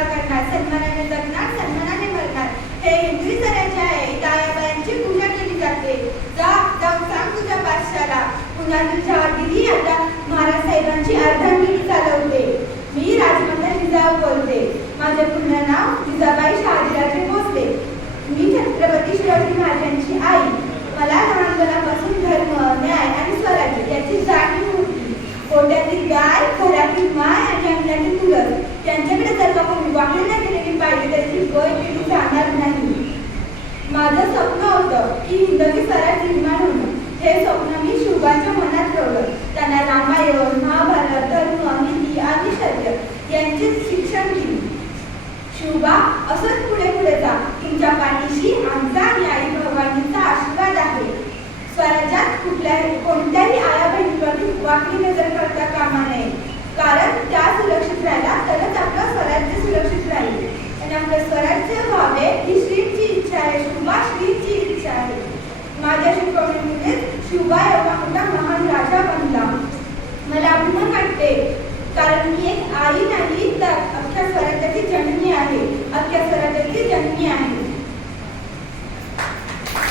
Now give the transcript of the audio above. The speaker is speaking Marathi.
सांभाळ करणार, सन्मानाने जगणार, सन्मानाने मरणार. हे हिंदवी स्वराज्य आहे. तायाबायांची पूजा केली जाते. जाऊन सांग तुझ्या बादशाला. पुन्हा तुझ्यावर दिली आता महाराज साहेबांची अर्धांगिरी चालवते. मी राजमाता जिजाऊ बोलते. माझे पूर्ण नाव जिजाबाई शहाजीराजे भोसले. मी छत्रपती शिवाजी महाराजांची आई. मला लहानपणापासून धर्म, न्याय आणि स्वराज्य याची जाणीव होती. कोट्यातील गाय, घरातील माय आणि अंगणातील तुळस त्यांच्याकडे जर का कोणी वाकडी नाही गेलेली पाहिजे तर ती गोय केली जाणार नाही. माझं स्वप्न होतं की हिंदवी स्वराज्य निर्माण होणं. हे स्वप्न मी शिवबांच्या मनात ठेवलं. त्यांना रामायण, महाभारत, धर्म, नीती आणि सत्य यांचे शिक्षण दिले. शिवबा, असंच पुढे पुढे जा. तुमच्या पाठीशी आमचा आणि आई भवानीचा आशीर्वाद आहे. स्वराज्यात कोणत्याही आया बहिणीवरती वाकडी नजर करता कामा नये. कारण त्या सुरक्षित राहिला तरच आपलं स्वराज्य सुरक्षित राहील. आणि आपलं स्वराज्य व्हावे ही श्रींची इच्छा आहे. शिवबा श्रींची इच्छा आहे. माझ्या शिकवणीमुळे शिवबा एवढा मोठा महान राजा बनला. मला अभिमान वाटते. कारण मी एक आई नाही